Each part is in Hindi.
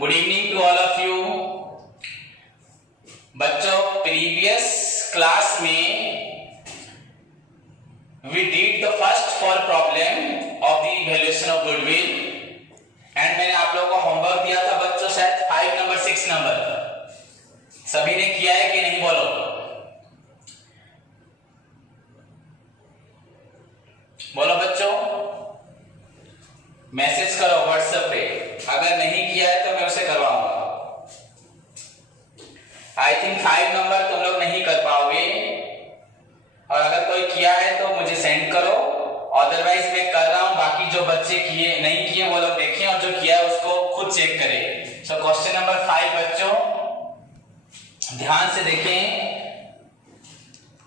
Good evening to all of you. बच्चों, प्रीवियस क्लास में we did the first four problem of the evaluation of goodwill and मैंने आप लोगों को होमवर्क दिया था बच्चों, शायद 5 नंबर 6 नंबर। सभी ने किया है कि नहीं? बोलो बोलो बच्चों, मैसेज करो व्हाट्सएप पे। अगर नहीं किया है तो मैं उसे करवाऊंगा। आई थिंक 5 नंबर तुम लोग नहीं कर पाओगे, और अगर कोई किया है तो मुझे सेंड करो, अदरवाइज मैं कर रहा हूं। बाकी जो बच्चे किए नहीं किए वो लोग देखें, और जो किया है उसको खुद चेक करें। सो क्वेश्चन नंबर 5 बच्चों ध्यान से देखें।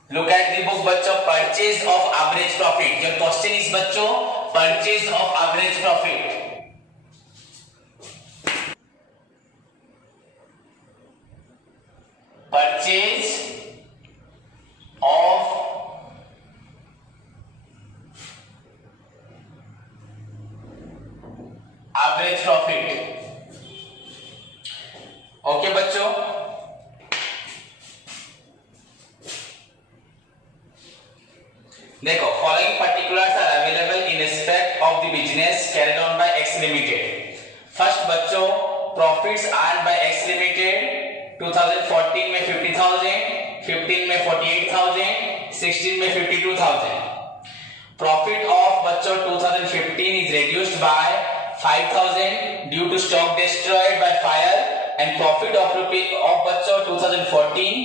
लुक एट द बुक बच्चों, purchase of average profit. Your question is बच्चों purchase of average profit. Purchase of average profit. Okay बच्चों, देखो, following particulars are available in respect of the business carried on by X limited. First बच्चों, profits earned by X limited 2014 में 50,000, 15 में 48,000, 16 में 52,000। प्रॉफिट ऑफ बच्चों 2015 is reduced by 5,000 due to stock destroyed by fire, and profit of बच्चों 2014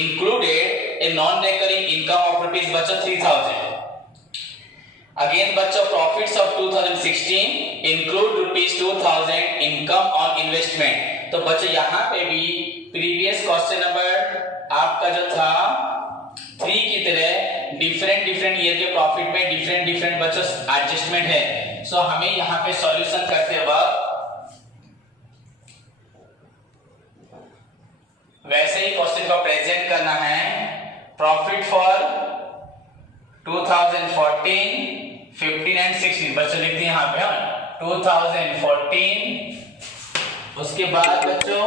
included a non-recurring income of rupees बच्चों 3,000. Again बच्चों, profits of 2016 include rupees 2,000 income on investment. तो बच्चों यहाँ पे भी प्रीवियस क्वेश्चन नंबर आपका जो था 3 की तरह डिफरेंट ईयर के प्रॉफिट में डिफरेंट बच्चों एडजस्टमेंट है। सो हमें यहाँ पे सॉल्यूशन करते वक्त वैसे ही क्वेश्चन को प्रेजेंट करना है। प्रॉफिट फॉर 2014, 15 एंड 16 बच्चों लिखते हैं यहाँ पे 2014, उसके बाद बच्चों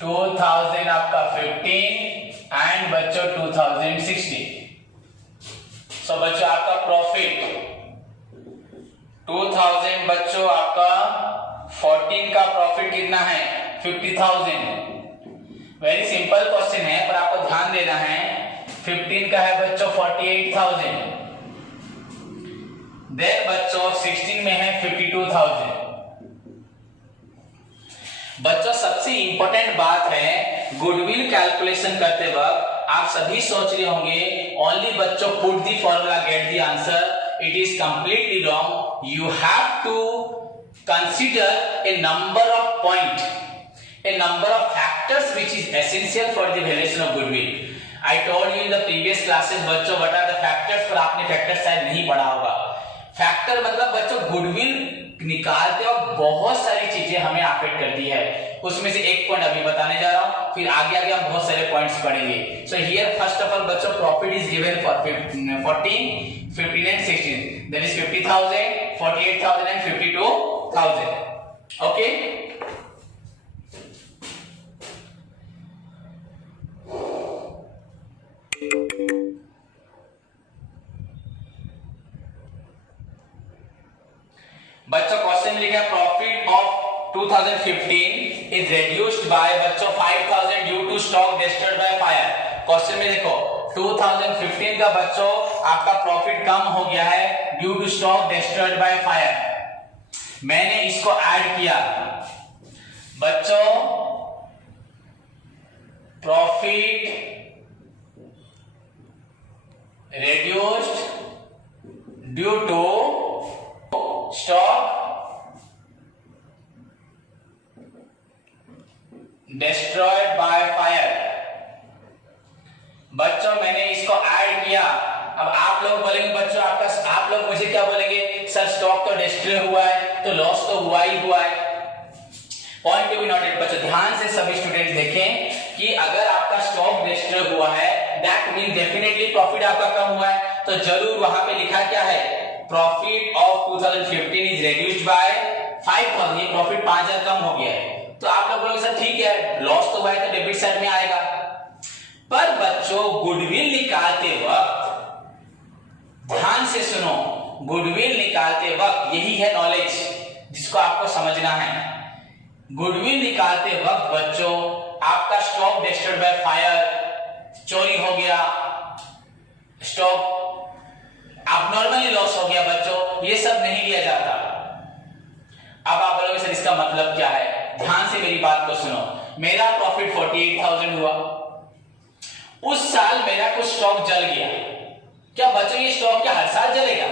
2000 आपका 15 एंड बच्चों 2016। सो बच्चों आपका प्रॉफिट 2000 बच्चों आपका 14 का प्रॉफिट कितना है? 50,000। वेरी सिंपल क्वेश्चन है पर आपको ध्यान देना है। 15 का है बच्चों 48,000, देन बच्चों 16 में है 52,000। बच्चों सबसे इंपॉर्टेंट बात है, गुडविल कैलकुलेशन करते वक्त आप सभी सोच रहे होंगे ओनली बच्चों put the formula get the answer. It is completely wrong. You have to consider a number of point, a number of factors which is essential for the valuation of goodwill. I told you in the previous classes बच्चों what are the factors, पर आपने factors शायद नहीं पढ़ा होगा। फैक्टर मतलब बच्चों गुडविल निकालते वक्त बहुत सारी चीजें हमें अफेक्ट करती है। उसमें से एक पॉइंट अभी बताने जा रहा हूं, फिर आगे हम बहुत सारे पॉइंट्स पढ़ेंगे। So here first of all बच्चों profit is given for 14, 15 and 16, that is 50,000, 48,000 and 52,000। Okay, बच्चों क्वेश्चन लिखा है profit of 2015 is reduced by बच्चों 5,000 due to stock destroyed by fire. Question में देखो 2015 का bच्चों आपका प्रॉफिट कम हो गया है due to stock destroyed by fire. मैंने इसको ऐड किया बच्चों, profit reduced due to stock destroyed by fire। बच्चों मैंने इसको ऐड किया। अब आप लोग बोलेंगे बच्चों आप लोग मुझे क्या बोलेंगे, सर स्टॉक तो डिस्ट्रॉय हुआ है तो लॉस तो हुआ ही हुआ है। पॉइंट टू बी नोटेड बच्चों, ध्यान से सभी स्टूडेंट्स देखें कि अगर आपका स्टॉक डिस्ट्रॉय हुआ है दैट मीन डेफिनेटली प्रॉफिट आपका कम हुआ है। तो जरूर वहां पे लिखा क्या है, profit of 2015 is reduced bye 5000, ये प्रॉफिट 5000 कम हो गया है। तो आप लोग बोलोगे सर ठीक है, लॉस तो हुआ है तो डेबिट साइड में आएगा। पर बच्चों गुडविल निकालते वक्त ध्यान से सुनो, गुडविल निकालते वक्त यही है नॉलेज जिसको आपको समझना है। गुडविल निकालते वक्त बच्चों आपका स्टॉक डिस्ट्रॉयड बाय फायर, चोरी हो गया, स्टॉक अबनॉर्मली लॉस हो गया बच्चों, ये सब नहीं लिया जाता। अब आप बोलोगे सर इसका मतलब क्या है? ध्यान से मेरी बात को सुनो। मेरा प्रॉफिट 48,000 हुआ, उस साल मेरा कुछ स्टॉक जल गया। क्या बच्चों ये स्टॉक क्या हर साल जलेगा?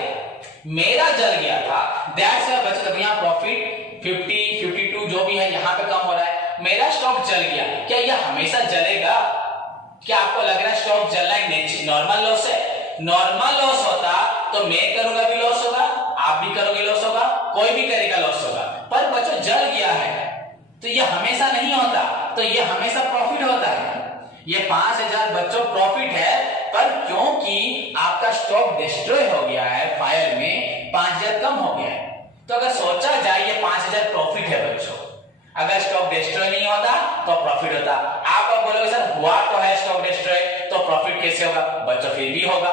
मेरा जल गया था, दैट्स व्हाई बच्चों अब यहाँ प्रॉफिट 50, 52 जो भी है यहाँ पे कम हो रहा है। मेरा स्टॉक जल गया, क्या यह हमेशा जलेगा? क्या आपको लग रहा है स्टॉक जलना एक नॉर्मल लॉस है? नॉर्मल लॉस होता तो मैं करूंगा भी लॉस होगा, आप भी करोगे लॉस होगा, कोई भी करेगा लॉस होगा। पर बच्चों जल गया है तो यह हमेशा नहीं होता, तो यह हमेशा प्रॉफिट होता है। ये 5000 बच्चों प्रॉफिट है, पर क्योंकि आपका स्टॉक डिस्ट्रॉय हो गया है फायर में, 5000 कम हो गया है। तो अगर सोचा जाए ये 5000 प्रॉफिट है बच्चों, अगर स्टॉक डिस्ट्रॉय नहीं होता तो प्रॉफिट होता। आप अब बोलोगे सर हुआ तो है स्टॉक डिस्ट्रॉय तो प्रॉफिट कैसे होगा? बच्चों फिर भी होगा,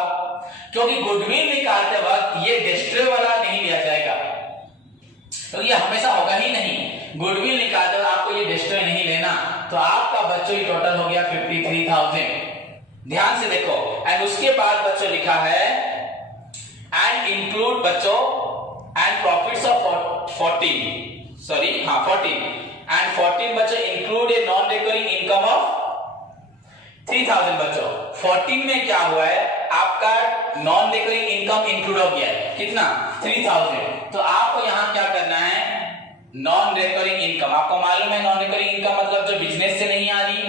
क्योंकि गुडविल निकालते वक्त ये डिस्ट्रॉय वाला नहीं लिया जाएगा, तो ये हमेशा होगा ही नहीं। गुडविल निकालते वक्त आपको ये डिस्ट्रॉय नहीं लेना, तो आपका बच्चों ये टोटल हो गया 53,000। ध्यान से देखो, एंड उसके बाद बच्चों लिखा है एंड इंक्लूड बच्चों एंड प्रॉफिट्स ऑफ 14 एंड 14 बच्चों include a non recurring income of 3000 बच्चों। 14 में क्या हुआ है, आपका नॉन रिकरिंग इनकम इंक्लूड हो गया है, कितना? 3000। तो आपको यहां क्या करना है, नॉन रिकरिंग इनकम, आपको मालूम है नॉन रिकरिंग इनकम मतलब जो बिजनेस से नहीं आ रही,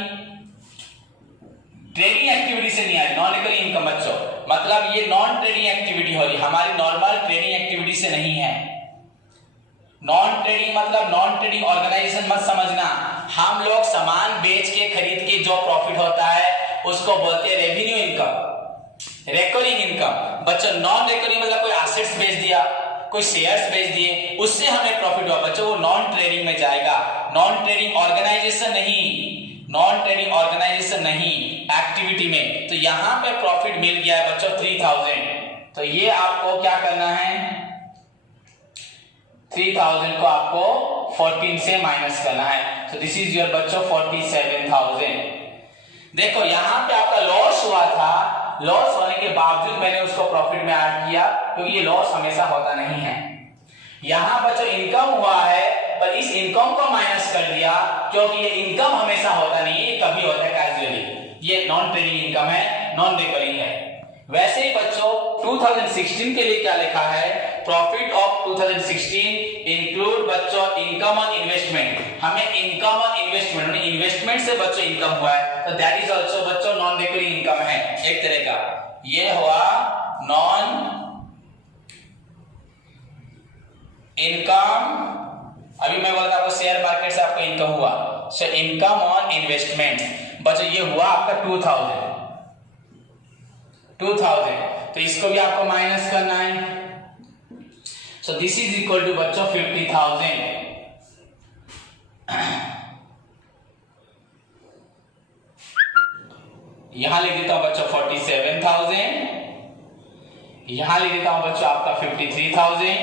ट्रेडिंग एक्टिविटी से नहीं आ रही। नॉन रिकरिंग इनकम बच्चों मतलब ये नॉन ट्रेडिंग एक्टिविटी हो रही, हमारी नॉर्मल ट्रेडिंग एक्टिविटी से नहीं है। नॉन ट्रेडिंग मतलब नॉन ट्रेडिंग ऑर्गेनाइजेशन मत समझना। हम लोग सामान बेच के खरीद के जो प्रॉफिट होता है उसको बोलते हैं रेवेन्यू इनकम, रिकरिंग इनकम। बच्चों नॉन रिकरिंग मतलब कोई एसेट्स बेच दिया, कोई शेयर्स बेच दिए, उससे हमें प्रॉफिट हुआ बच्चों, वो नॉन ट्रेडिंग में जाएगा। नॉन ट्रेडिंग ऑर्गेनाइजेशन नहीं, नॉन ट्रेडिंग ऑर्गेनाइजेशन नहीं, एक्टिविटी में। तो यहां पे प्रॉफिट मिल गया है बच्चों 3000। तो ये आपको क्या करना है, 3000 को आपको 14 से माइनस करना है। तो दिस इज योर बच्चों 47,000। देखो यहां पे आपका लॉस हुआ था, लॉस होने के बावजूद मैंने उसको प्रॉफिट में ऐड किया, क्योंकि ये लॉस हमेशा होता नहीं है। यहां बच्चों इनकम हुआ है, पर इस इनकम को माइनस कर दिया, क्योंकि ये इनकम हमेशा होता नहीं है, ये कभी होता है कैजुअली। ये नॉन ट्रेडिंग इनकम है, नॉन रिकरिंग है। वैसे ही बच्चों 2016 के लिए क्या लिखा है, प्रॉफिट ऑफ 2016 इंक्लूड बच्चों इनकम ऑन इन्वेस्टमेंट। हमें इनकम ऑन इन्वेस्टमेंट, इन्वेस्टमेंट से बच्चों इनकम हुआ है, तो दैट इज आल्सो बच्चों नॉन रिकरिंग इनकम है एक तरह का। ये हुआ नॉन इनकम। अभी मैं बोलता आपको शेयर मार्केट से आपको इनकम हुआ, सो इनकम ऑन इन्वेस्टमेंट बच्चों ये हुआ आपका 2000। तो इसको भी आपको माइनस करना है। So this is equal to बच्चों 50,000। यहां लिख देता हूं बच्चों 47,000, यहां लिख देता हूं बच्चों आपका 53,000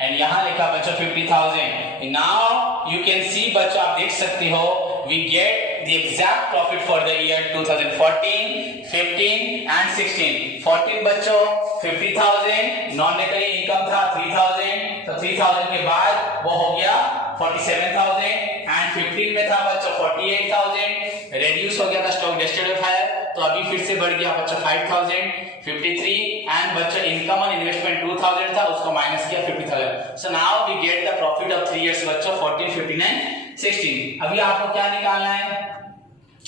एंड यहां लिखा बच्चों 50,000। नाउ यू कैन सी बच्चों आप देख सकते हो we get the exact profit for the year 2014, 15 and 16। 14 बच्चों 50,000, नॉन रिकरिंग इनकम था 3000, तो 3000 के बाद वो हो गया 47,000 एंड 15 में था बच्चों 48,000, रेड्यूस हो गया था स्टॉक डिस्ट्रॉयड फायर, तो अभी फिर से बढ़ गया बच्चों 5,000, 53 एंड बच्चों इनकम ऑन इन्वेस्टमेंट 2000 था, उसको माइनस किया 50,000। So now we get the profit of 3 years बच्चों 14, 15 एंड 16। अभी आपको क्या निकालना है,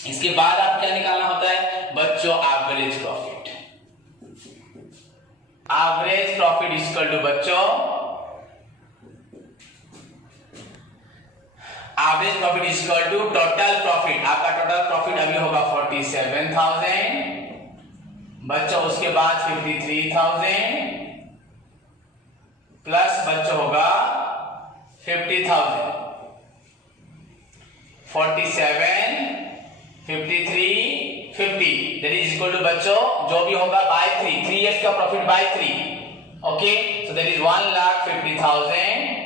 इसके बाद आप क्या निकालना होता है बच्चों, average profit. Average profit is equal to बच्चों average profit is equal to total profit. आपका टोटल प्रॉफिट अभी होगा 47,000 बच्चों, उसके बाद 53,000 प्लस बच्चों होगा 50,000, 47, 53, 50 दैट इज इक्वल टू बच्चों जो भी होगा बाय 3 years का profit by 3. Okay, so that is 1,50,000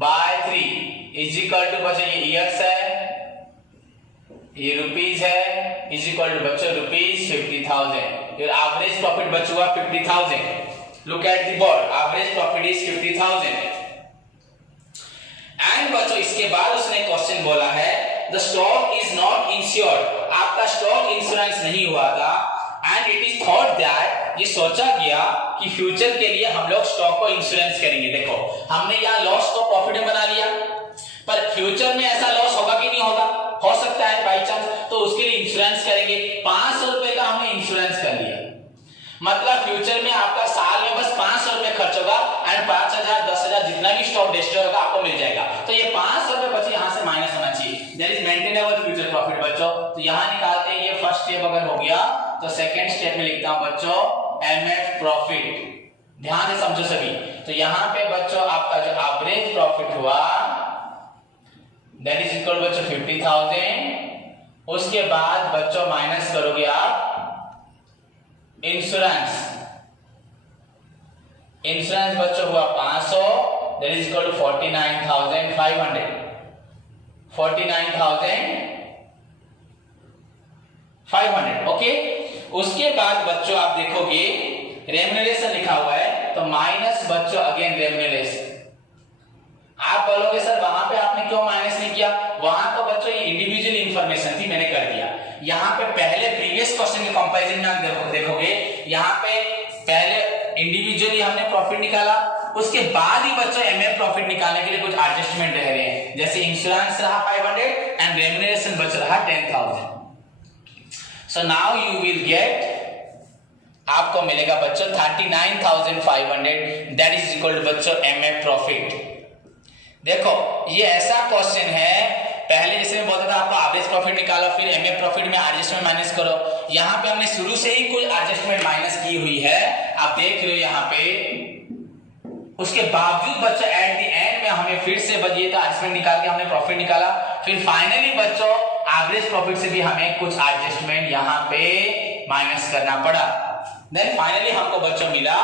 by 3 is equal to बच्चों ये ईयर्स है, ये रुपीज है, इज इक्वल टू बच्चों रुपीज 50,000. योर एवरेज प्रॉफिट बच्चों हुआ 50,000. Look at the board, average profit is 50,000. And बच्चों इसके बाद उसने क्वेश्चन बोला है the stock is not insured, आपका स्टॉक इंश्योरेंस नहीं हुआ था. And it is thought that, ये सोचा गया कि फ्यूचर के लिए हम लोग स्टॉक को इंश्योरेंस करेंगे. देखो हमने यहाँ लॉस को प्रॉफिट में बना लिया, पर फ्यूचर में ऐसा लॉस होगा कि नहीं होगा, हो सकता है बाई चांस, तो उसके लिए इंश्योरेंस करेंगे. 500 रुपए का हमने इंश्योरेंस कर लिया, मतलब फ्यूचर में आपका साल में बस 500 रुपए खर्च होगा एंड 5,000 10,000 जितना भी स्टॉक डिस्ट्रॉय होगा आपको मिल जाएगा. तो ये 500 रुपए बच्चे यहाँ से माइनस होना चाहिए, that is maintainable future profit बच्चों. तो यहाँ निकालते हैं, ये फर्स्ट स्टेप अगर हो गया तो सेकंड स्टेप में लिखता हूं बच्चों एमएफ प्रॉफिट. ध्यान से समझो सभी. तो यहाँ पे बच्चों आपका जो एवरेज प्रॉफिट हुआ दैट इज इक्वल बच्चों 50,000. उसके बाद बच्चों माइनस करोगे आप इंश्योरेंस. इंश्योरेंस बच्चों हुआ 500 that is equal to 49,500. 49,500. Okay, उसके बाद बच्चों आप देखोगे रेम्यूनरेशन लिखा हुआ है, तो माइनस बच्चों अगेन रेम्यूनरेशन. आप बोलोगे सर वहां पे आपने क्यों माइनस नहीं किया, वहां तो बच्चों ये इंडिविजुअल इंफॉर्मेशन थी, मैंने कर दिया. यहाँ पे पहले प्रीवियस क्वेश्चन के कंपैरिजन में आप देखोगे यहाँ पे पहले इंडिविजुअली हमने प्रॉफिट निकाला, उसके बाद ही बच्चों एमएफ प्रॉफिट निकालने के लिए कुछ एडजस्टमेंट रह रहे हैं, जैसे इंश्योरेंस रहा 500 एंड रेम्यूनरेशन बच रहा 10,000. So now you will get, आपको मिलेगा बच्चों 39,500 दैट इज इक्वल टू बच्चों एमएफ प्रॉफिट. देखो ये ऐसा क्वेश्चन है, पहले जैसे मैं बोलता था आपको एवरेज प्रॉफिट निकालो फिर एमएफ प्रॉफिट में एडजस्टमेंट माइनस करो, यहाँ पे हमने शुरू से ही कोई एडजस्टमेंट माइनस की हुई है, आप देख रहे हो यहाँ पे. उसके बावजूद बच्चों एट द एंड में हमें फिर से बचिए तो एडजस्टमेंट निकाल के हमने प्रॉफिट निकाला, फिर फाइनली बच्चों एवरेज प्रॉफिट से भी हमें कुछ एडजस्टमेंट यहाँ पे माइनस करना पड़ा. देन फाइनली हमको बच्चों मिला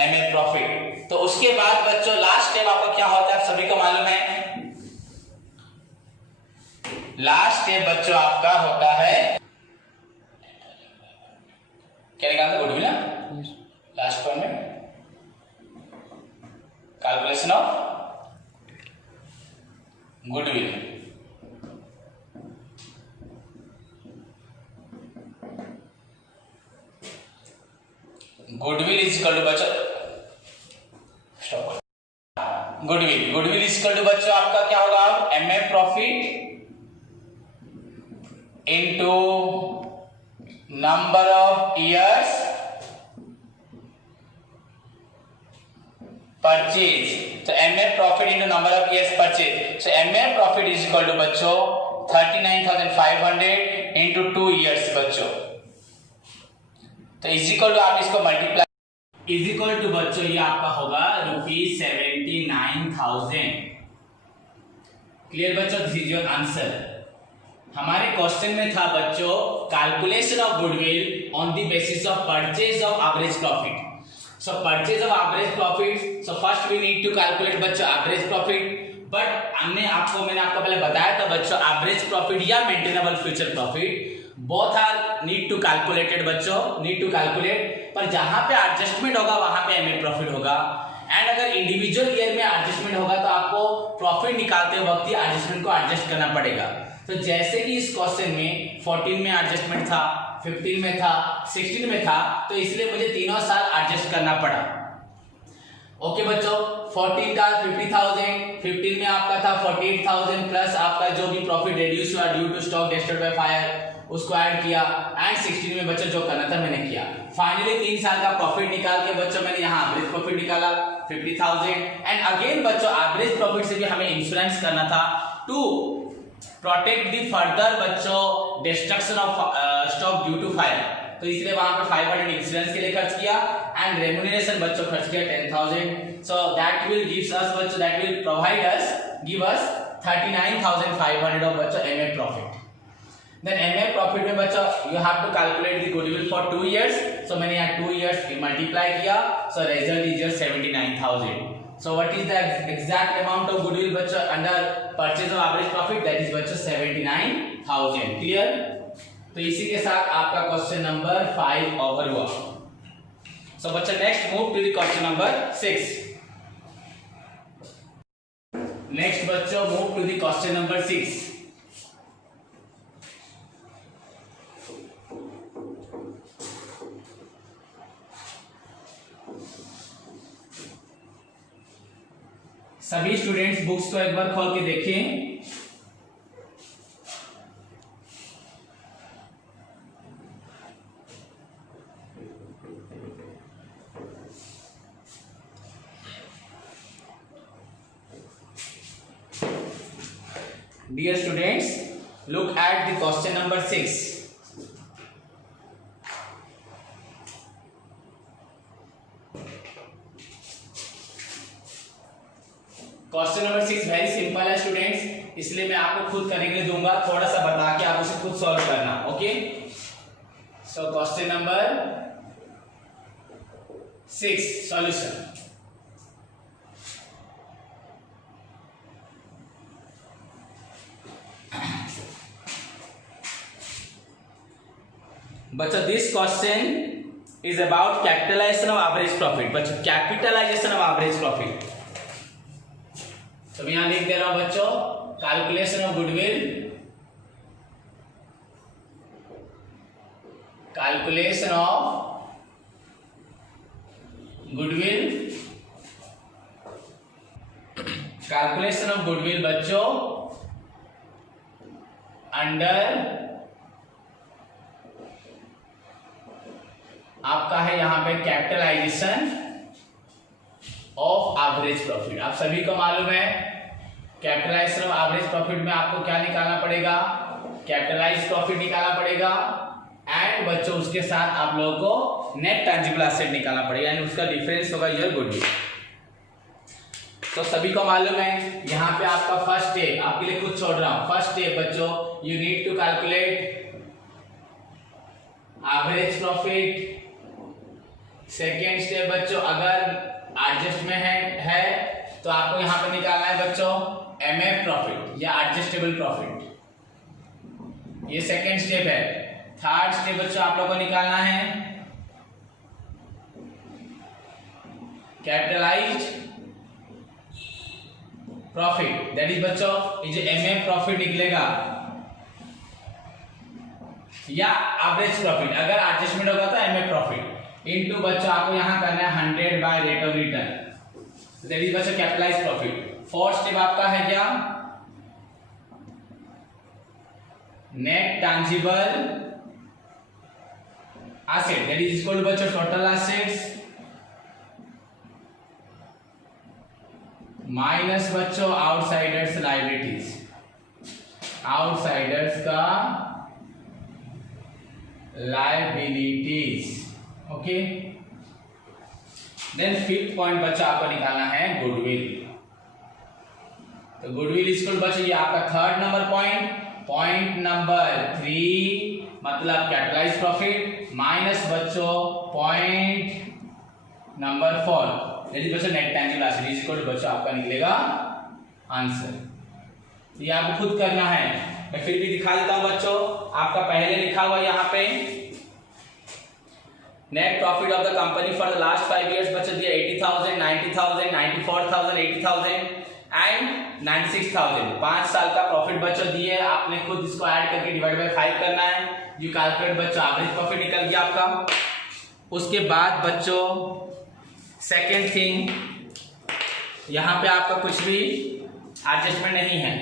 एमएफ प्रॉफिट. तो उसके बाद बच्चों लास्ट स्टेप आपका क्या होता है आप सभी को मालूम है. लास्ट स्टेप बच्चों आपका होता है क्या निकालते गुडविल ना लास्ट पॉइंट में calculation of goodwill. Goodwill is equal to बच्चों गुडविल इज इक्वल टू बच्चों आपका क्या होगा अब MF profit into number of years purchase. तो MF profit into number of years purchase. So MF profit is equal to बच्चों 39,500 इनटू 2 इयर्स बच्चों. तो इज इक्वल टू आप इसको मल्टीप्लाई इज इक्वल टू बच्चों ये आपका होगा ₹79,000. क्लियर बच्चों, दिस इज योर आंसर. हमारे क्वेश्चन में था बच्चों calculation of goodwill on the basis of purchase of average profit. So purchase of average profit, so first we need to calculate बच्चों एवरेज प्रॉफिट. बट मैंने आपको पहले बताया था बच्चों एवरेज प्रॉफिट या maintainable future profit both are need to calculated बच्चों, नीड टू कैलकुलेट. पर जहां पे एडजस्टमेंट होगा वहां पे एमएफ प्रॉफिट होगा. एंड अगर इंडिविजुअल ईयर में एडजस्टमेंट होगा तो आपको प्रॉफिट निकालते वक्त ही एडजस्टमेंट को एडजस्ट करना पड़ेगा. तो जैसे कि इस क्वेश्चन में 14 में एडजस्टमेंट था, 15 में था, 16 में था, तो इसलिए मुझे तीनों साल एडजस्ट करना पड़ा. ओके बच्चों, 14 का 50,000, 15 में आपका था 48,000 प्लस आपका जो भी प्रॉफिट रिड्यूस हुआ due to stock destroyed by fire उसको ऐड किया. एंड 16 में बच्चों जो करना था मैंने किया. फाइनली 3 साल का प्रॉफिट निकाल के बच्चों मैंने यहाँ एवरेज प्रॉफिट निकाला 50,000. एंड अगेन बच्चों एवरेज प्रॉफिट से भी हमें इंश्योरेंस करना था टू प्रोटेक्ट द फर्दर बच्चों destruction of stock due to fire. तो इसलिए वहां पे 500 इंश्योरेंस के लिए खर्च किया एंड रेम्यूनरेशन बच्चों खर्च किया 10,000. So that will gives us बच्चों, that will provide us give us 39,500 of बच्चों MF profit. Then MF profit में बच्चों you have to calculate the goodwill for 2 years. So मैंने यहाँ 2 years multiply किया. So result is your 79,000. So what is the exact amount of goodwill बच्चों under purchase of average profit? That is बच्चों 79,000. Clear? तो इसी के साथ आपका क्वेश्चन नंबर 5 ओवर हुआ. So बच्चों next move to the question number 6. Next बच्चों move to the question number 6. सभी स्टूडेंट्स बुक्स को एक बार खोल के देखें. Dear students, look at the question number 6. Question number 6 very simple है स्टूडेंट्स, इसलिए मैं आपको खुद करने के लिए दूंगा, थोड़ा सा बता के आप उसे खुद सॉल्व करना. Okay, so question number 6 solution. बच्चों this question is about capitalisation of average profit. बच्चों कैपिटलाइजेशन ऑफ एवरेज प्रॉफिट. तो मैं यहां लिख दे रहा हूं बच्चों calculation of goodwill, calculation of goodwill, calculation of goodwill बच्चों अंडर आपका है यहां पे कैपिटलाइजेशन ऑफ एवरेज प्रॉफिट. आप सभी को मालूम है कैपिटलाइजेशन ऑफ एवरेज प्रॉफिट में आपको क्या निकालना पड़ेगा, कैपिटलाइज्ड प्रॉफिट निकालना पड़ेगा एंड बच्चों उसके साथ आप लोगों को नेट टैंजिबल एसेट निकालना पड़ेगा यानी उसका डिफरेंस होगा योर गुडविल. तो सभी को मालूम है यहाँ पे आपका फर्स्ट स्टेप आपके लिए खुद छोड़ रहा हूं. फर्स्ट स्टेप बच्चों you need to calculate average profit. Second step बच्चों अगर एडजस्ट में है तो आपको यहां पे निकालना है बच्चों एमएफ प्रॉफिट या एडजस्टेबल प्रॉफिट. ये सेकेंड स्टेप है. थर्ड स्टेप बच्चों आप लोगों को निकालना है कैपिटलाइज्ड प्रॉफिट. दैट इज बच्चों ये जो एमएफ प्रॉफिट निकलेगा या एवरेज प्रॉफिट अगर एडजस्टमेंट होगा तो एमएफ प्रॉफिट इनटू बच्चों आपको यहां करना है 100 by rate of return. That is बच्चों कैपिटलाइज्ड प्रॉफिट. फोर्थ स्टेप आपका है क्या net tangible asset. That is equal to बच्चों टोटल एसेट्स माइनस बच्चों आउटसाइडर्स लायबिलिटीज. आउटसाइडर्स का liabilities. Okay, then fifth point बच्चा आपको निकालना है गुडविल. तो गुडविल इक्वल बच्चा ये आपका third number point. Point number 3 मतलब कैपिटलाइज्ड प्रॉफिट माइनस बच्चों पॉइंट नंबर 4 यदि बच्चों नेट टैंजिबल एसेट इक्वल बच्चों आपका निकलेगा आंसर. ये आपको खुद करना है. मैं फिर भी दिखा देता हूं बच्चों. आपका पहले लिखा हुआ यहाँ पे net profit of the company for the last 5 years बच्चों दिया 80,000, 90,000, 94,000, 80,000 एंड 96,000. 5 साल का प्रॉफिट बच्चों दिए. आपने खुद इसको ऐड करके डिवाइड बाय 5 करना है. यू कैलकुलेट बच्चों एवरेज प्रॉफिट निकल गया आपका. उसके बाद बच्चों सेकेंड थिंग यहाँ पे आपका कुछ भी एडजस्टमेंट नहीं है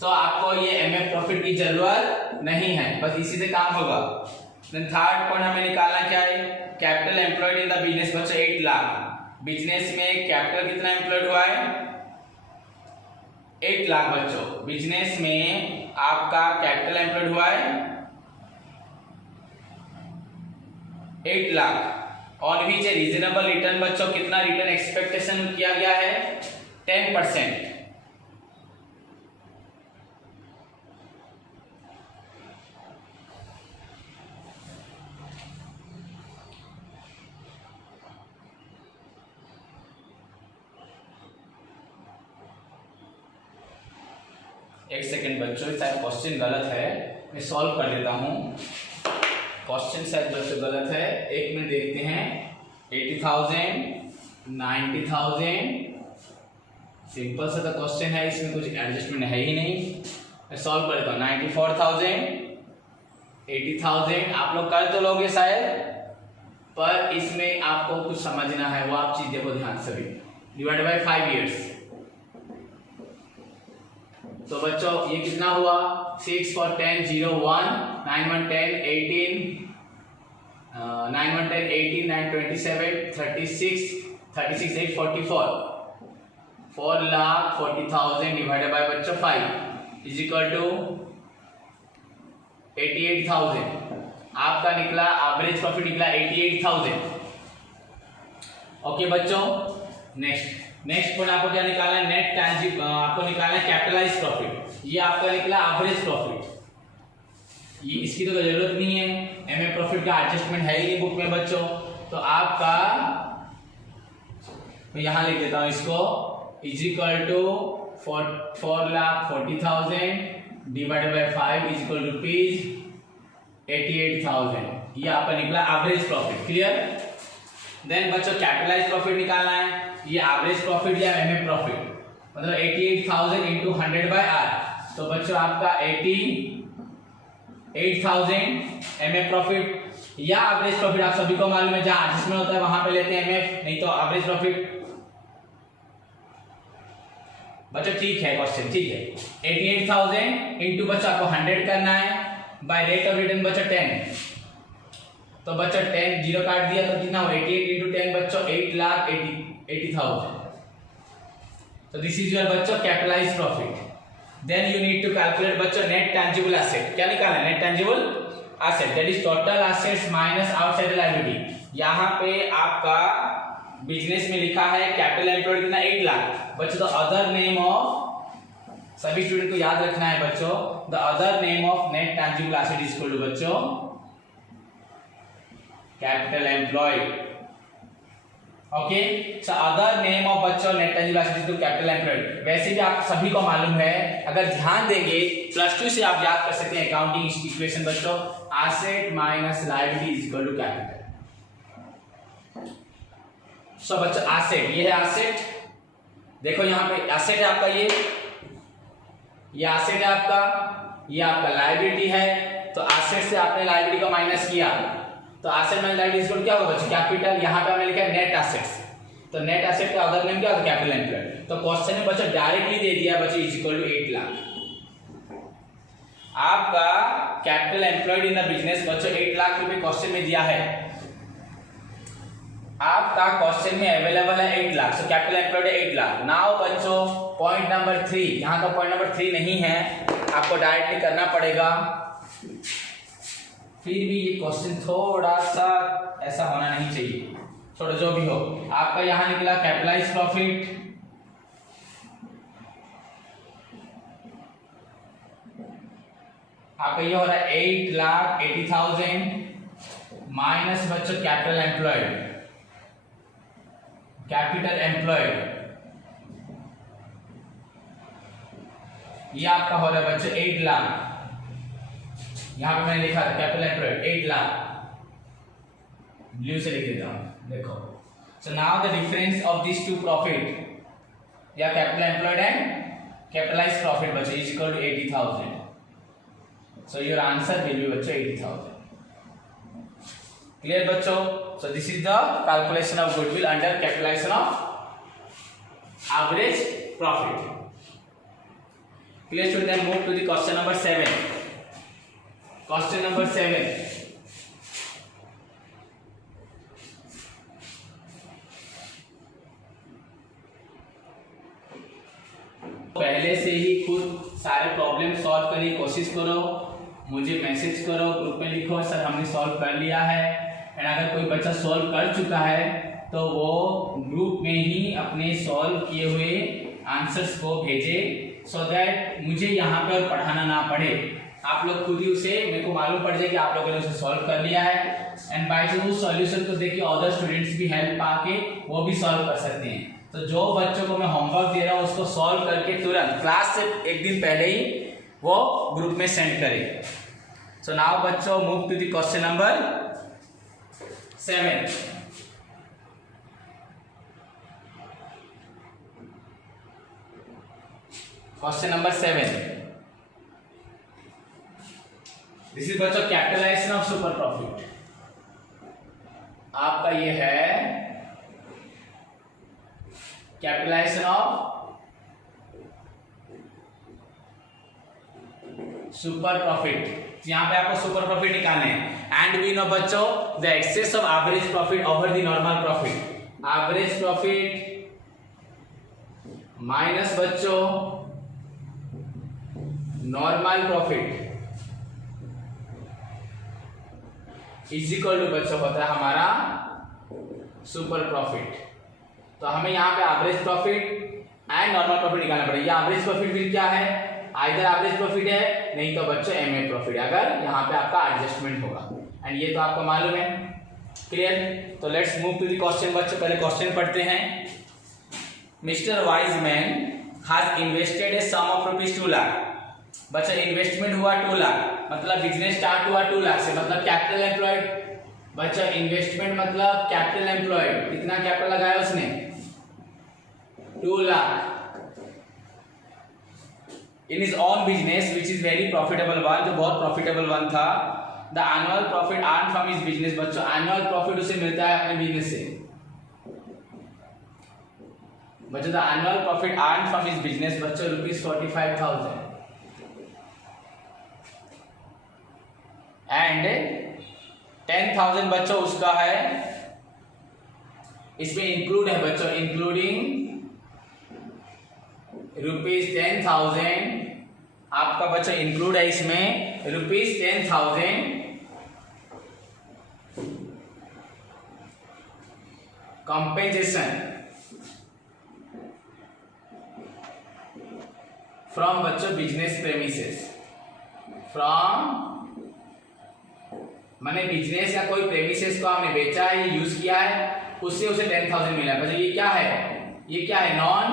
तो आपको ये एमएफ प्रॉफिट की जरूरत नहीं है, बस इसी से काम होगा. देन थर्ड पॉइंट हमें निकालना क्या है capital employed in the business बच्चों 8 लाख. बिजनेस में कैपिटल कितना एम्प्लॉयड हुआ है 8 लाख बच्चों. बिजनेस में आपका कैपिटल एम्प्लॉयड हुआ है 8 lakh. On which A reasonable return बच्चों कितना रिटर्न एक्सपेक्टेशन किया गया है 10%. एक सेकेंड बच्चों, शायद क्वेश्चन गलत है, मैं सॉल्व कर देता हूँ। क्वेश्चन शायद बच्चों गलत है, एक मिनट देखते हैं। 80,000, 90,000, सिंपल सा तो क्वेश्चन है, इसमें कुछ एडजस्टमेंट है ही नहीं। मैं सॉल्व कर देता हूँ। 94,000, 80,000 आप लोग कर तो लोगे शायद, पर इसमें आपको कुछ समझना है, वो आप चीज देखो ध्यान से भी। डिवाइड बाय 5 इयर्स, तो बच्चों ये कितना हुआ? 6 for 10 0 1, 9 1 10 18, 9 1 10 18, 9 27 36, 36 8 44, 4,40,000 डिवाइडेड बाय बच्चों 5 इज इक्वल टू 88,000। आपका निकला एवरेज प्रॉफिट निकला 88,000। ओके बच्चों, नेक्स्ट पॉइंट आपको क्या निकालना है? नेट टैंजिबल, आपको निकालना है कैपिटलाइज्ड प्रॉफिट। ये आपका निकला एवरेज प्रॉफिट, ये इसकी तो जरूरत नहीं है, एमए प्रॉफिट का एडजस्टमेंट है ही नहीं बुक में बच्चों। तो आपका मैं यहां लिख देता हूं इसको, is equal to 4,40,000 divided by 5 is equal to rupees 88,000। ये आपका निकला एवरेज प्रॉफिट। क्लियर? देन बच्चों कैपिटलाइज्ड प्रॉफिट निकालना है, ये एवरेज प्रॉफिट या एमए प्रॉफिट, मतलब 88,000 इंटू 100 बाय आर। तो बच्चों आपका 88,000 एमए प्रॉफिट या एवरेज प्रॉफिट, आप सभी को मालूम है, जहां एडजस्टमेंट होता है वहां पे लेते हैं एमएफ, नहीं तो एवरेज प्रॉफिट। बच्चों ठीक है क्वेश्चन, ठीक है। 88,000 इंटू बच्चों आपको 100 करना है बाय रेट ऑफ रिटर्न बच्चों 10। तो बच्चों 10 जीरो काट दिया तो कितना हो? 88 इंटू 10 बच्चों 8,80,000। तो दिस इज योर बच्चों capitalised profit. Then you need to calculate बच्चों नेट टैंजिबल एसेट। क्या निकालना है? Net tangible asset, that is total assets minus outside liability. यहाँ पे आपका बिजनेस में लिखा है कैपिटल एम्प्लॉयड कितना 8 लाख बच्चों। तो अदर नेम ऑफ, सभी स्टूडेंट को याद रखना है बच्चों, the other name of net tangible asset is equal to बच्चों capital employed. Okay, so other name of बच्चों net tangible asset is to capital employed. वैसे भी आप सभी को मालूम है, अगर ध्यान देंगे +2 से आप याद कर सकते हैं अकाउंटिंग इक्वेशन बच्चों, asset minus liability is equal to capital. So बच्चों एसेट, ये है एसेट, देखो यहाँ पे एसेट है आपका, ये एसेट है आपका, ये आपका लायबिलिटी है। तो एसेट से आपने लायबिलिटी को माइनस किया, तो एसेट माइनस लायबिलिटी इक्वल क्या होगा बच्चों? कैपिटल। यहाँ पे हमने लिखा है नेट एसेट्स, तो नेट एसेट का अदर नेम क्या होता है? Capital employed. तो क्वेश्चन में बच्चों डायरेक्टली दे दिया बच्चों इज इक्वल टू 8 लाख। आपका capital employed in the business बच्चों 8 लाख रुपए क्वेश्चन में दिया है। आपका क्वेश्चन में अवेलेबल है 8 लाख, सो कैपिटल एम्प्लॉयड है 8 लाख। नाउ बच्चों पॉइंट नंबर 3, यहाँ का पॉइंट नंबर 3 नहीं है, आपको डायरेक्टली करना पड़ेगा। फिर भी ये क्वेश्चन थोड़ा सा ऐसा होना नहीं चाहिए, थोड़ा जो भी हो। आपका यहाँ निकला कैपिटलाइज्ड प्रॉफिट, आपका ये हो रहा है 8,80,000 माइनस बच्चों कैपिटल एम्प्लॉयड, कैपिटल एम्प्लॉयड ये आपका हो रहा है बच्चों 8 लाख। यहां पे मैंने लिखा था कैपिटल एम्प्लॉयड 8 लाख, ब्लू से लिख देता हूं, देखो। So now the difference of this to profit या capital employed and capitalised profit बच्चों is equal to 80,000। So your answer will be बच्चों 80,000। क्लियर बच्चों? So this is the calculation of goodwill under capitalization of average profit. Clear student? Then move to the question number 7. Question number 7. पहले से ही खुद सारे प्रॉब्लम सॉल्व करने की कोशिश करो, मुझे मैसेज करो, ग्रुप में लिखो सर हमने सॉल्व कर लिया है। एंड अगर कोई बच्चा सॉल्व कर चुका है तो वो ग्रुप में ही अपने सॉल्व किए हुए आंसर्स को भेजे, सो दैट मुझे यहाँ पर पढ़ाना ना पड़े। आप लोग खुद ही उसे, मेरे को मालूम पड़ जाए कि आप लोगों ने उसे सॉल्व कर लिया है। एंड बाय चांस उस सॉल्यूशन को देखिए अदर स्टूडेंट्स भी हेल्प पाके वो भी सॉल्व कर सकते हैं। तो जो बच्चों को मैं होमवर्क दे रहा हूँ उसको सॉल्व करके तुरंत क्लास से एक दिन पहले ही वो ग्रुप में सेंड करें। सो नाउ बच्चों move to the question number 7। Question number 7, this is बच्चों कैपिटलाइजेशन ऑफ सुपर प्रॉफिट। आपका ये है कैपिटलाइजेशन ऑफ सुपर प्रॉफिट। यहां पे आपको सुपर प्रॉफिट निकालने हैं। एंड वी नो बच्चों the excess of average profit over the normal profit. Average profit minus बच्चों normal profit is equal to बच्चों होता है हमारा सुपर प्रॉफिट। तो हमें यहाँ पे average profit and normal profit निकालना पड़ेगा। एवरेज प्रॉफिट फिर क्या है, आइदर एवरेज प्रॉफिट है, नहीं तो बच्चों एमए प्रॉफिट, अगर यहाँ पे आपका एडजस्टमेंट होगा। एंड ये तो आपको मालूम है। क्लियर? तो let's move to the question बच्चों। पहले क्वेश्चन पढ़ते हैं। Mr Wiseman has invested a sum of ₹2 lakh. बच्चा इन्वेस्टमेंट हुआ 2 लाख, मतलब बिजनेस स्टार्ट हुआ 2 लाख से, मतलब कैपिटल एम्प्लॉयड। बच्चा इन्वेस्टमेंट मतलब कैपिटल एम्प्लॉयड, कितना कैपिटल लगाया उसने 2 lakh in his own business which is very profitable one, जो बहुत प्रॉफिटेबल वन था। The annual profit earn from his business. बच्चों एनुअल प्रॉफिट उसे मिलता है अपने बिजनेस से। बच्चों the annual profit earn from his business बच्चों ₹45,000 एंड 10,000 बच्चों उसका है, इसमें इंक्लूड है बच्चों, इंक्लूडिंग ₹10,000 आपका बच्चों इंक्लूड है इसमें ₹10,000 कंपेंसेशन फ्रॉम बच्चों बिजनेस प्रेमिसेस। फ्रॉम मैंने बिजनेस या कोई प्रेमिसेस को हमने बेचा है, यूज किया है, उससे उसे 10,000 मिला। बच्चों ये क्या है, ये क्या है, नॉन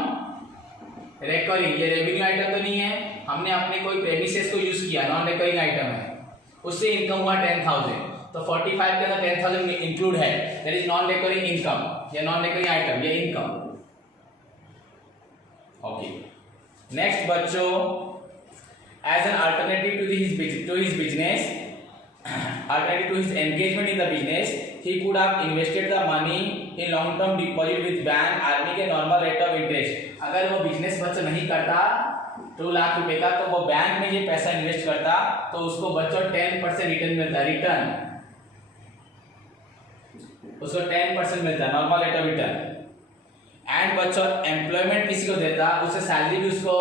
रिकरिंग, ये रेवेन्यू आइटम तो नहीं है, हमने अपने कोई प्रेमिसेस को यूज किया, नॉन रिकरिंग आइटम है, उससे इनकम हुआ 10,000। तो 45 के अंदर 10,000 इंक्लूड है, that is non recurring income या नॉन रिकरिंग आइटम, ये इनकम। ओके, नेक्स्ट बच्चों, as an alternative to his business, alternative to his engagement in the business, he could have invested the money in long term deposit with bank earning a normal rate of interest। अगर वो बिजनेस बच्चों नहीं करता 2 लाख रुपए का, तो वो बैंक में ये पैसा इन्वेस्ट करता तो उसको बच्चों 10% रिटर्न मिलता, रिटर्न उसको 10% मिलता, normal rate of return. And बच्चों एम्प्लॉयमेंट किसी को देता, उससे सैलरी भी उसको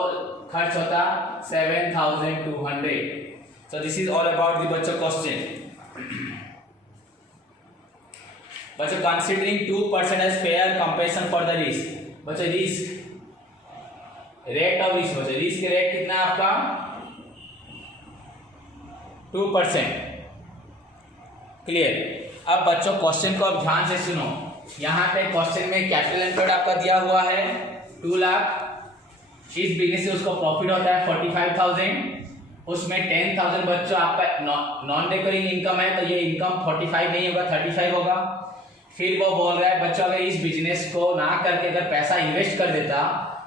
खर्च होता 7,200। So this is all about the बच्चों question। बच्चों considering 2% as fair compensation for the risk। बच्चों रिस्क रेट ऑफ रिस्क, बच्चों रिस्क रेट कितना है आपका 2%। क्लियर? अब बच्चों क्वेश्चन को अब ध्यान से सुनो। यहाँ पे क्वेश्चन में कैपिटल एम्प्लॉयड आपका दिया हुआ है 2 लाख, इस बिजनेस से उसको प्रॉफिट होता है 45,000, उसमें 10,000 बच्चों आपका नॉन रिकरिंग इनकम है, तो ये इनकम 45 नहीं होगा, 35 होगा। फिर वो बोल रहा है बच्चों अगर इस बिजनेस को ना करके अगर पैसा इन्वेस्ट कर देता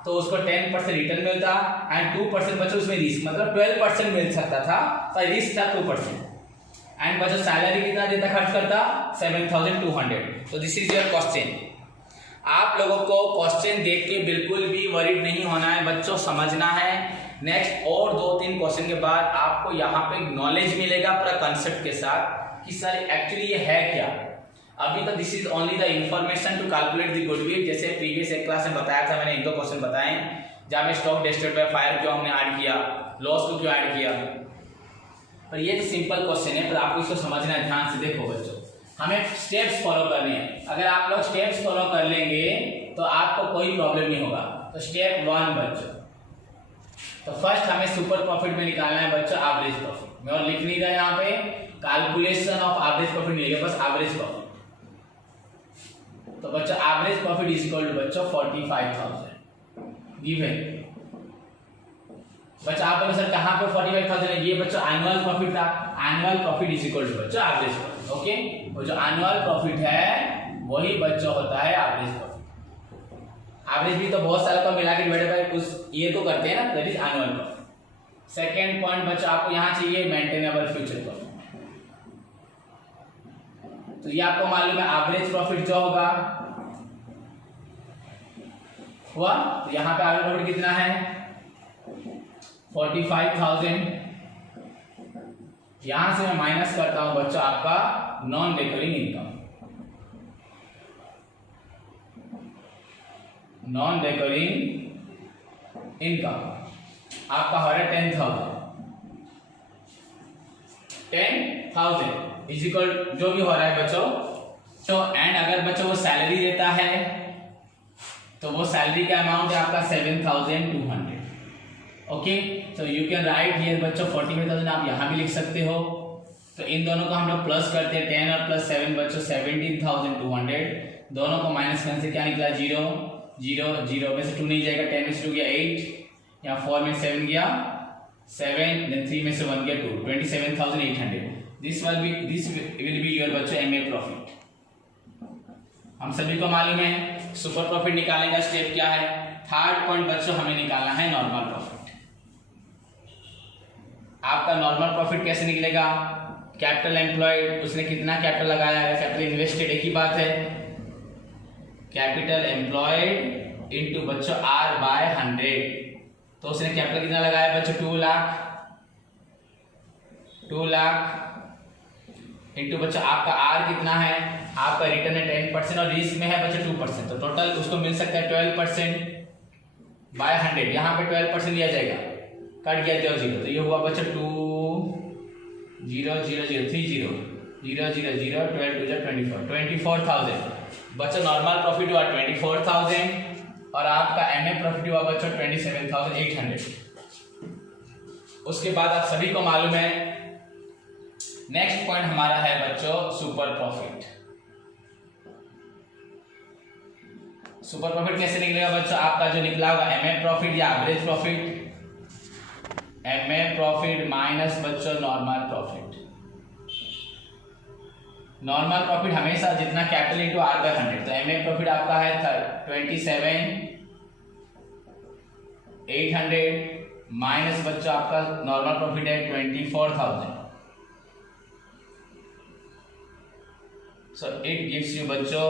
तो उसको 10% रिटर्न मिलता एंड 2% बच्चों उसमें रिस्क, मतलब 12% मिल सकता था, तो रिस्क था 2%। एंड बच्चों सैलरी कितना देता, खर्च करता 7,200। तो दिस इज योर क्वेश्चन। आप लोगों को क्वेश्चन देख के बिल्कुल भी वरीड नहीं होना है बच्चों, समझना है। नेक्स्ट और 2-3 क्वेश्चन के बाद आपको यहाँ पे नॉलेज मिलेगा पूरा कंसेप्ट के साथ कि सर एक्चुअली ये है क्या। अभी तो this is only the information to calculate the goodwill, जैसे प्रीवियस एक क्लास में बताया था मैंने, 1-2 क्वेश्चन बताए जहाँ में स्टॉक डिस्ट्रीब्यूटेड बाय फायर क्यों हमने ऐड किया, लॉस को क्यों ऐड किया। पर ये तो सिंपल क्वेश्चन है, पर आपको इसको समझना है। ध्यान से देखो बच्चों, हमें स्टेप्स फॉलो करने हैं। अगर आप लोग स्टेप्स फॉलो कर लेंगे तो आपको कोई प्रॉब्लम नहीं होगा। तो स्टेप 1 बच्चों, तो फर्स्ट हमें सुपर प्रॉफिट में निकालना है बच्चों एवरेज प्रॉफिट। मैं और लिख नहीं रहा यहाँ पे, कैलकुलेशन ऑफ एवरेज प्रॉफिट नहीं है, बस एवरेज प्रॉफिट। तो बच्चों average profit is equal to बच्चों 45,000 गिवन। बच्चा आप बोलो सर कहाँ पे 45,000 है, ये बच्चों एनुअल प्रॉफिट था, annual profit is equal to बच्चों एवरेज प्रॉफिट। ओके, वो जो एनुअल प्रॉफिट है वही बच्चों होता है एवरेज प्रॉफिट। एवरेज भी तो बहुत सालों का मिला के डिवाइड बाय उस ईयर को करते हैं ना, that is annual profit. Second point बच्चों आपको यहाँ चाहिए मेंटेनेबल फ्यूचर प्रॉफिट। तो ये आपको मालूम है एवरेज प्रॉफिट जो होगा हुआ, तो यहाँ पे एवरेज प्रॉफिट कितना है 45,000। यहां से मैं माइनस करता हूं बच्चों आपका non recurring income. Non recurring income आपका हो रहा है 10,000 इज इक्वल जो भी हो रहा है बच्चों। तो एंड अगर बच्चों वो सैलरी देता है तो वो सैलरी का अमाउंट है आपका 7,200। ओके, तो यू कैन राइट हियर बच्चों 45,000 आप यहाँ भी लिख सकते हो। तो इन दोनों को हम लोग प्लस करते हैं, 10 और प्लस 7 बच्चों 17,200। दोनों को माइनस करने से क्या निकला 0 0 0 में से 2 नहीं जाएगा, 10 में से 2 गया 8, यहाँ 4 में 7 गया 7, then 3 में से 1 गया 2, 27,800। दिस विल बी योर बच्चों एमए प्रॉफिट। हम सभी को मालूम है सुपर प्रॉफिट निकालने का स्टेप क्या है। थर्ड पॉइंट बच्चों हमें निकालना है नॉर्मल प्रॉफिट। आपका नॉर्मल प्रॉफिट कैसे निकलेगा, कैपिटल एम्प्लॉयड उसने कितना कैपिटल लगाया है, कैपिटल इन्वेस्टेड एक ही बात है, कैपिटल एम्प्लॉयड इनटू बच्चों आर बाय 100। तो उसने कैपिटल कितना लगाया बच्चों 2 लाख, 2 लाख इनटू बच्चों आपका आर कितना है, आपका रिटर्न है 10% और रिस्क में है बच्चों 2%, तो टोटल उसको मिल सकता है 12% बाय 100। यहाँ पे 12% लिया जाएगा, कट गया 0 तो ये हुआ बच्चों 2 0 0 0 3 0 0 0 0 12 2 24 24,000 बच्चों नॉर्मल प्रॉफिट हुआ 24,000 और आपका एमए प्रॉफिट हुआ बच्चों 27,800। उसके बाद आप सभी को मालूम है नेक्स्ट पॉइंट हमारा है बच्चों सुपर प्रॉफिट। सुपर प्रॉफिट कैसे निकलेगा बच्चों, आपका जो निकला होगा एमए प्रॉफिट या average profit, MA profit minus बच्चों नॉर्मल प्रॉफिट। नॉर्मल प्रॉफिट हमेशा जितना कैपिटल इनटू आर बाय 100, तो एमए प्रॉफिट आपका है 27,800 माइनस बच्चों आपका नॉर्मल प्रॉफिट है 24,000। सो इट गिव्स यू बच्चों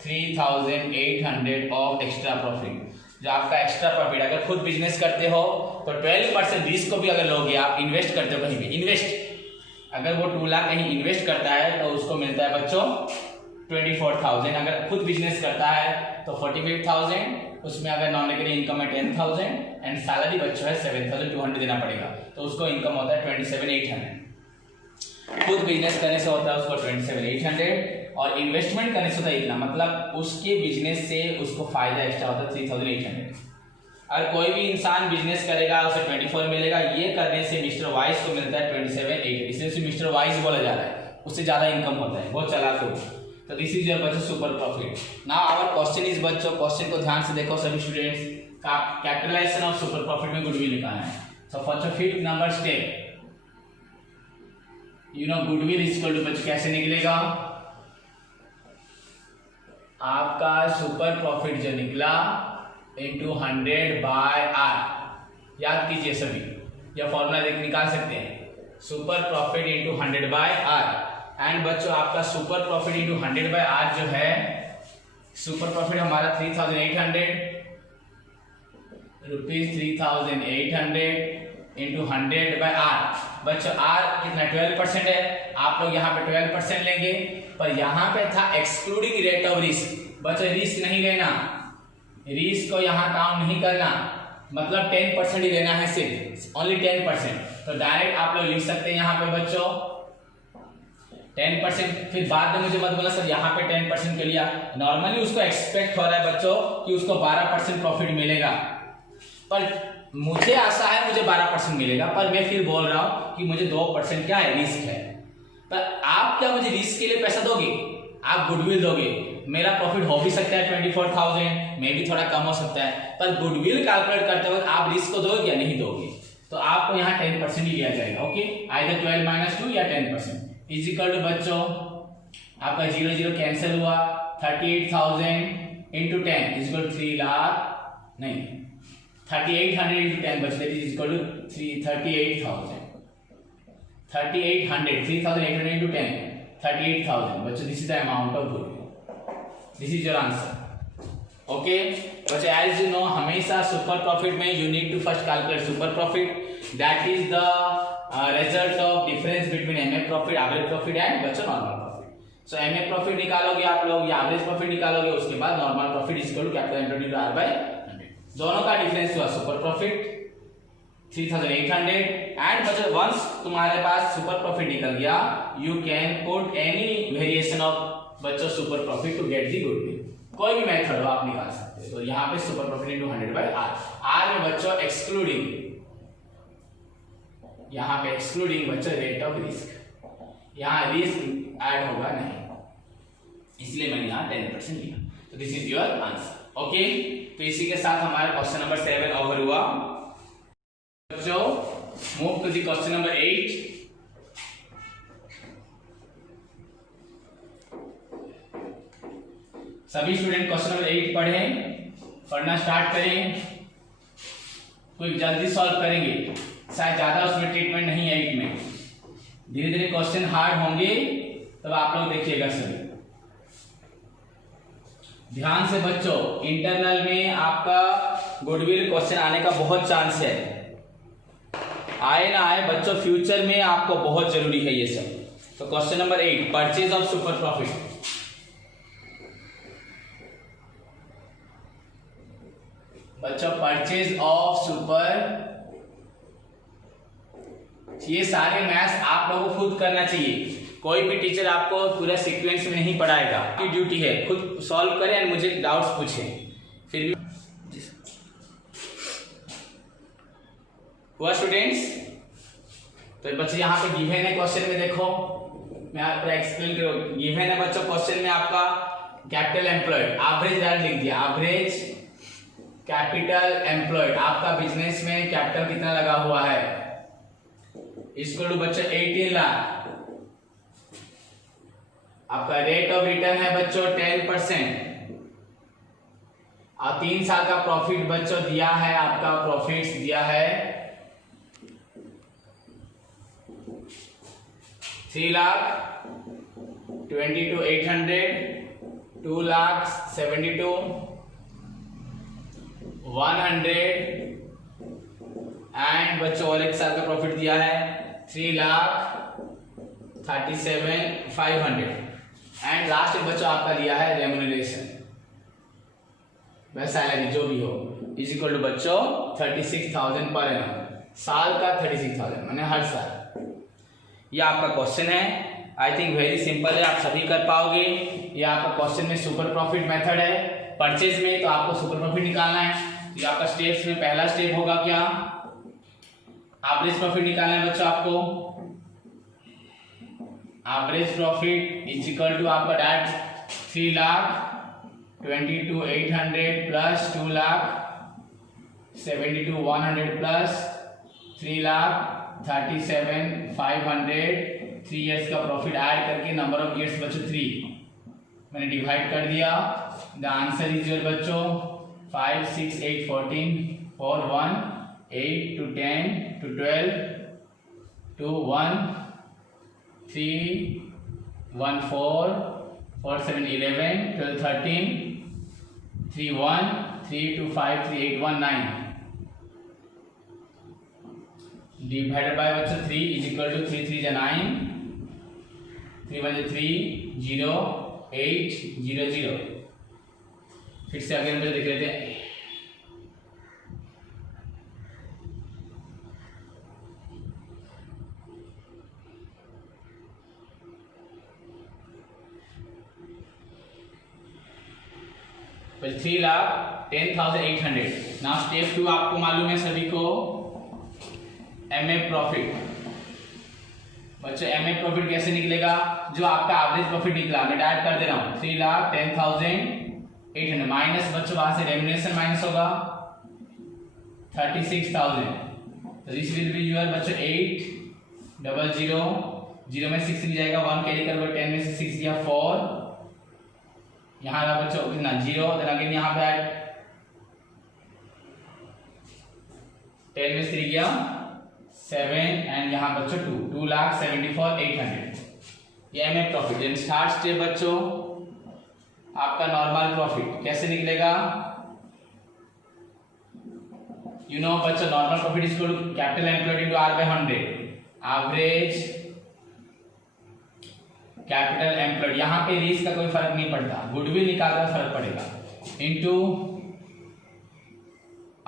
3,800 ऑफ एक्स्ट्रा प्रॉफिट। जो आपका एक्स्ट्रा प्रॉफिट अगर खुद बिजनेस करते हो तो 12% रिस्क को भी अगर लोगे, आप इन्वेस्ट करते हो कहीं भी, इन्वेस्ट अगर वो 2 लाख कहीं इन्वेस्ट करता है तो उसको मिलता है बच्चों 24,000। अगर खुद बिजनेस करता है तो 48,000, उसमें अगर नॉन रिकरिंग इनकम है 10,000 एंड सैलरी बच्चों है 7,200 देना पड़ेगा, तो उसको इनकम होता है 27,800। खुद बिजनेस करने से होता है उसको 27,800 और इन्वेस्टमेंट करने से होता है इतना, मतलब उसके बिजनेस से उसको फायदा एक्स्ट्रा होता है 3,800। अगर कोई भी इंसान बिजनेस करेगा उसे 24 मिलेगा, ये करने से मिस्टर वाइस को मिलता है 27,800, इसलिए मिस्टर वाइस बोला जा रहा है, उससे ज्यादा इनकम होता है, बहुत चालाक हो। तो दिस इज योर बच्चों super profit. Now our question is बच्चों, क्वेश्चन को ध्यान से देखो सभी students, capitalisation of super profit में गुडविल निकालना है। So for fifth number step, you know goodwill is equal to बच्चों कैसे निकलेगा, आपका सुपर प्रॉफिट जो निकला इंटू 100 बाय आर। याद कीजिए सभी, यह फॉर्मूला निकाल सकते हैं, super profit into 100 by R. And बच्चों आपका super profit into 100 by R जो है, सुपर प्रॉफिट हमारा 3,800 रुपीज, 3,800 इंटू 100 बाय आर। बच्चों आर कितना 12% है, आप लोग यहाँ पे 12% लेंगे, पर यहाँ पे था एक्सक्लूडिंग रेट ऑफ रिस्क। बच्चों रिस्क नहीं लेना, रिस्क को यहाँ काउंट नहीं करना, मतलब 10% ही लेना है, सिर्फ ओनली 10%। तो डायरेक्ट आप लोग लिख सकते हैं यहाँ पे बच्चों 10%। फिर बाद में मुझे मत बोला सर यहाँ पे 10% के लिया, नॉर्मली उसको एक्सपेक्ट हो रहा है बच्चों कि उसको 12% प्रॉफिट मिलेगा, पर मुझे आशा है मुझे 12% मिलेगा, पर मैं फिर बोल रहा हूं कि मुझे 2% क्या है रिस्क है। पर आप क्या मुझे रिस्क के लिए पैसा दोगे, आप गुडविल दोगे। मेरा प्रॉफिट हो भी सकता है 24,000, मे भी थोड़ा कम हो सकता है, पर गुडविल कैलकुलेट करते वक्त आप रिस्क को दोगे या नहीं दोगे। तो आपको यहाँ 10% ही लिया जाएगा। ओके, आइदर 12 - 2 या 10% इज इक्वल टू बच्चों आपका 0 0 कैंसिल हुआ, 38,000 इंटू 10 इज इक्वल 3 लाख नहीं 3800 इंटू 10 बच्चों that is equal to 38,000 3800 3800 into 10 38,000 बच्चों this is the amount of goodwill, this is your answer. Okay बच्चों, एज यू नो हमेशा सुपर प्रॉफिट में you need to first calculate super profit, that is the result of difference between MA profit, average profit and बच्चों normal profit. So MA profit निकालोगे आप लोग या एवरेज प्रॉफिट निकालोगे, उसके बाद normal profit is equal to capital M two R by 100। दोनों का डिफरेंस हुआ सुपर प्रॉफिट 3800 एंड बच्चों वंस तुम्हारे पास सुपर प्रॉफिट निकल गया you can put any variation of बच्चों super profit to get the goodwill, कोई भी मेथड हो आप निकाल सकते हो। तो यहाँ पे super profit into 100 by R, R में बच्चों एक्सक्लूडिंग, यहाँ पे एक्सक्लूडिंग बच्चों रेट ऑफ रिस्क, यहाँ रिस्क ऐड होगा नहीं, इसलिए मैंने यहाँ 10% लिया। तो this is your answer. Okay, तो इसी के साथ हमारा क्वेश्चन नंबर 7 ओवर हुआ। बच्चों move to the question number 8। सभी स्टूडेंट क्वेश्चन नंबर 8 पढ़ें, पढ़ना स्टार्ट करें, कोई जल्दी सॉल्व करेंगे, शायद ज्यादा उसमें ट्रीटमेंट नहीं है 8 में, धीरे धीरे क्वेश्चन हार्ड होंगे तब आप लोग देखिएगा सभी ध्यान से। बच्चों इंटरनल में आपका गुडविल क्वेश्चन आने का बहुत चांस है, आए ना आए बच्चों फ्यूचर में आपको बहुत जरूरी है ये सब। तो question number 8 purchase of super profit. बच्चों परचेज ऑफ सुपर, ये सारे मैथ्स आप लोगों को खुद करना चाहिए, कोई भी टीचर आपको पूरा सीक्वेंस में नहीं पढ़ाएगा, आपकी ड्यूटी है खुद सॉल्व करें एंड मुझे डाउट्स पूछें। फिर भी हुआ स्टूडेंट्स? तो बच्चे यहाँ पे गिवन है क्वेश्चन में, देखो मैं आपको एक्सप्लेन करूँ। गिवन है बच्चों क्वेश्चन में आपका कैपिटल एम्प्लॉयड, एवरेज डायरेक्ट लिख दिया, एवरेज कैपिटल एम्प्लॉयड, आपका बिजनेस में कैपिटल कितना लगा हुआ है, इसको टू बच्चों 18 लाख, आपका रेट ऑफ रिटर्न है बच्चों 10%, और 3 साल का प्रॉफिट बच्चों दिया है, आपका प्रॉफिट्स दिया है 3,22,800, 2,72,100 एंड बच्चों और 1 साल का प्रॉफिट दिया है 3,37,500 एंड लास्ट में बच्चों आपका दिया है रेम्यूनरेशन वह सैलरी जो भी हो इज इक्वल टू बच्चों 36,000 पर एनम, साल का 36,000 मैंने हर साल। ये आपका क्वेश्चन है, आई थिंक वेरी सिंपल है, आप सभी कर पाओगे। ये आपका क्वेश्चन में सुपर प्रॉफिट मेथड है, परचेज में तो आपको सुपर प्रॉफिट निकालना है। ये आपका स्टेप्स में पहला स्टेप होगा क्या, एवरेज प्रॉफिट निकालना है बच्चों आपको। Average profit is equal to आपका डैट 3,22,800 प्लस 2,72,100 प्लस 3,37,500, 3 इयर्स का प्रॉफिट ऐड करके नंबर ऑफ इयर्स बच्चों 3 मैंने डिवाइड कर दिया। द आंसर इज योर बच्चों 5, 6, 8, 14, 4, 1, 8 to 10 to 12 to 1, 3, 1, 4, 4, 7, 11, 12, 13, 3, 1, 3, 2, 5, 3, 8, 1, 9 divided by बच्चों 3 is equal to 3, 3 is 9, 3, 1 is 3, 0, 8, 0, 0। फिर से अगले में देख लेते हैं। तो 3,10,800। नाउ स्टेप 2 आपको मालूम है सभी को, एमए प्रॉफिट। बच्चों एमए प्रॉफिट कैसे निकलेगा, जो आपका एवरेज प्रॉफिट निकला मैं ऐड कर दे रहा हूँ 3,10,800 माइनस बच्चों वहां से रेम्यूनरेशन माइनस होगा 36,000 दिस विल बी योर बच्चों 800, 0 में 6 लिख जाएगा, 1 कैरी कर लो, 10 में से 6 दिया 4, यहाँ रहा बच्चों कितना 0, देन अगेन यहाँ पे 10 में 3 गया 7 एंड यहाँ बच्चों 2,74,800 ये MA profit. Then start step बच्चों आपका नॉर्मल प्रॉफिट कैसे निकलेगा, यू नो बच्चों normal profit is equal to capital employed into R by 100, average capital employed, यहाँ पे रीस का कोई फर्क नहीं पड़ता, गुडविल निकालना फर्क पड़ेगा, इनटू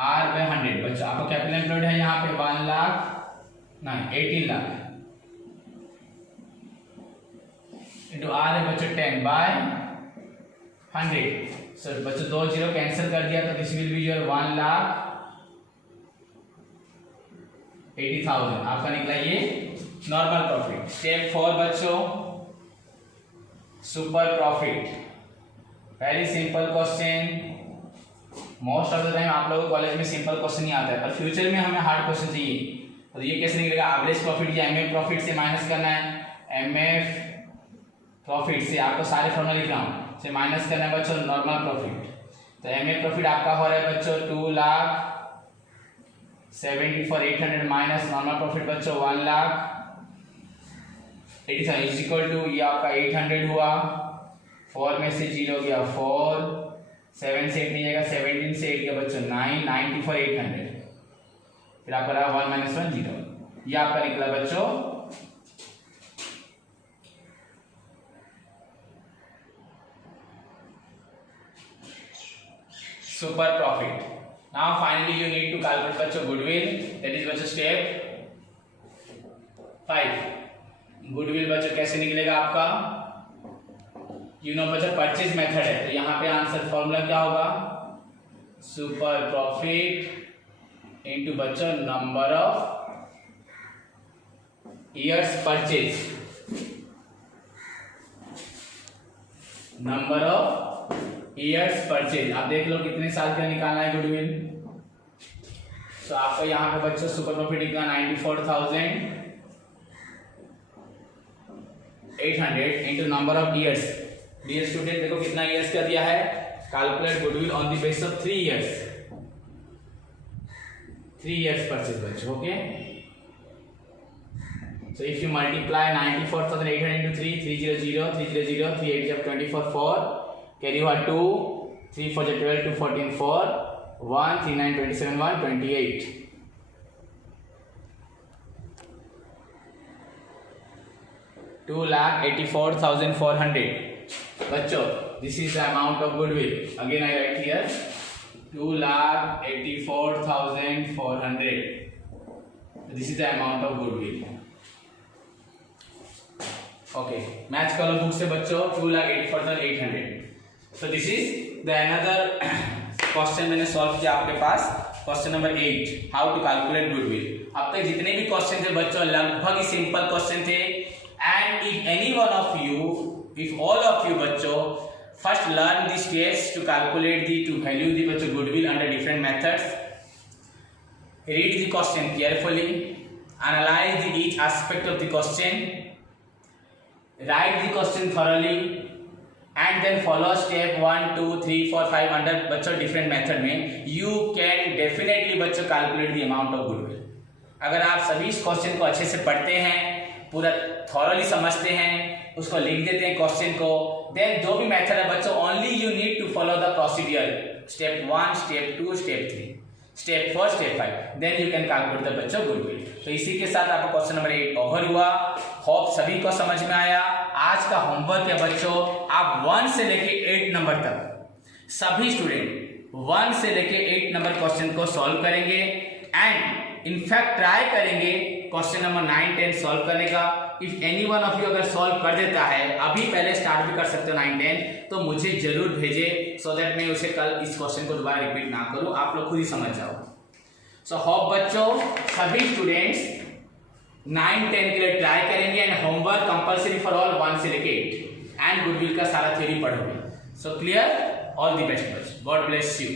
R by 100 बच्चों आपको कैपिटल एम्प्लॉयड है यहाँ पे 18 लाख इनटू R है बच्चों 10 by 100, सो बच्चों 2 0 कैंसिल कर दिया तो दिस विल बी योर 1,80,000 आपका निकला ये नॉर्मल प्रॉफिट। स्टेप 4 बच्चों super profit, very simple question, most of the time आप लोगों को कॉलेज में सिंपल क्वेश्चन नहीं आता है, पर फ्यूचर में हमें हार्ड क्वेश्चन चाहिए, तो ये कैसे निकलेगा, एवरेज प्रॉफिट या एमएफ प्रॉफिट से माइनस करना है, एमएफ प्रॉफिट से आपको सारे फॉर्मूला लिख रहा हूँ से माइनस करना है बच्चों नॉर्मल प्रॉफिट, तो एमएफ प्रॉफिट आपका हो रहा है बच्चों 2,74,800 माइनस नॉर्मल प्रॉफिट बच्चों 1,80,000 इज इक्वल टू ये आपका 800 हुआ, 4 में से 0 गया 4, 7 से 8 नहीं जाएगा, 17 से 8 गया बच्चों 9, 94,800, फिर आपका रहा 1 - 1 0, ये आपका निकला बच्चों super profit. Now finally you need to calculate बच्चों goodwill, that is बच्चों step 5। goodwill बच्चों कैसे निकलेगा आपका, you know बच्चों परचेज मेथड है, तो यहाँ पे आंसर फॉर्मूला क्या होगा, सुपर प्रॉफिट इनटू बच्चों number of years purchase, number of years purchase, आप देख लो कितने साल का निकालना है गुडविल, तो आपका यहाँ पे बच्चों सुपर प्रॉफिट निकला 94,800 into number of years. Dear student देखो कितना ईयर्स का दिया है, calculate goodwill on the basis of 3 years, 3 years purchase बच्चों, okay. So if you multiply 94,800 into 3, 300, 300, 3 8 jab 24 4, carry over 2, 3 4 jab 12, 2 14 4, 1 3 9 27 1 28, 2,84,400 बच्चों, this is the amount of goodwill, again I write here 2,84,400, this is the amount of goodwill, okay. Match कर लो बुक से बच्चों 2,84,800, so this is the another question मैंने सॉल्व किया आपके पास, question number 8 how to calculate goodwill. अब तक जितने भी क्वेश्चन थे बच्चों लगभग ही सिंपल क्वेश्चन थे, and if any one of you, if all of you बच्चों first learn the steps to calculate the to value the बच्चों goodwill under different methods, read the question carefully, analyse the each aspect of the question, write the question thoroughly and then follow step 1 2 3 4 5 under बच्चों different method में you can definitely बच्चों calculate the amount of goodwill। अगर आप सभी इस क्वेश्चन को अच्छे से पढ़ते हैं, पूरा thoroughly समझते हैं, उसको लिख देते हैं क्वेश्चन को, then जो भी मेथड है बच्चों only you need to follow the procedure, step 1 step 2 step 3 step 4 step 5, then you can calculate the बच्चों goodwill। तो इसी के साथ आपका क्वेश्चन नंबर 8 ओवर हुआ, होप सभी को समझ में आया। आज का होमवर्क है बच्चों, आप 1 से लेके 8 नंबर तक सभी स्टूडेंट 1 से लेके 8 नंबर क्वेश्चन को सॉल्व करेंगे, एंड इनफैक्ट ट्राई करेंगे क्वेश्चन नंबर 9 10 सॉल्व करने का। If any one of you अगर सॉल्व कर देता है, अभी पहले स्टार्ट भी कर सकते हो 9 10, तो मुझे जरूर भेजे, सो दैट मैं उसे कल इस क्वेश्चन को दोबारा रिपीट ना करूं, आप लोग खुद ही समझ जाओ। सो होप बच्चों सभी स्टूडेंट्स 9 10 के लिए ट्राई करेंगे, and homework compulsory for all 1 से लेके 8, एंड गुडविल का सारा थ्योरी पढ़ोगे। So clear, all the best बच्चों, गॉड ब्लेस यू।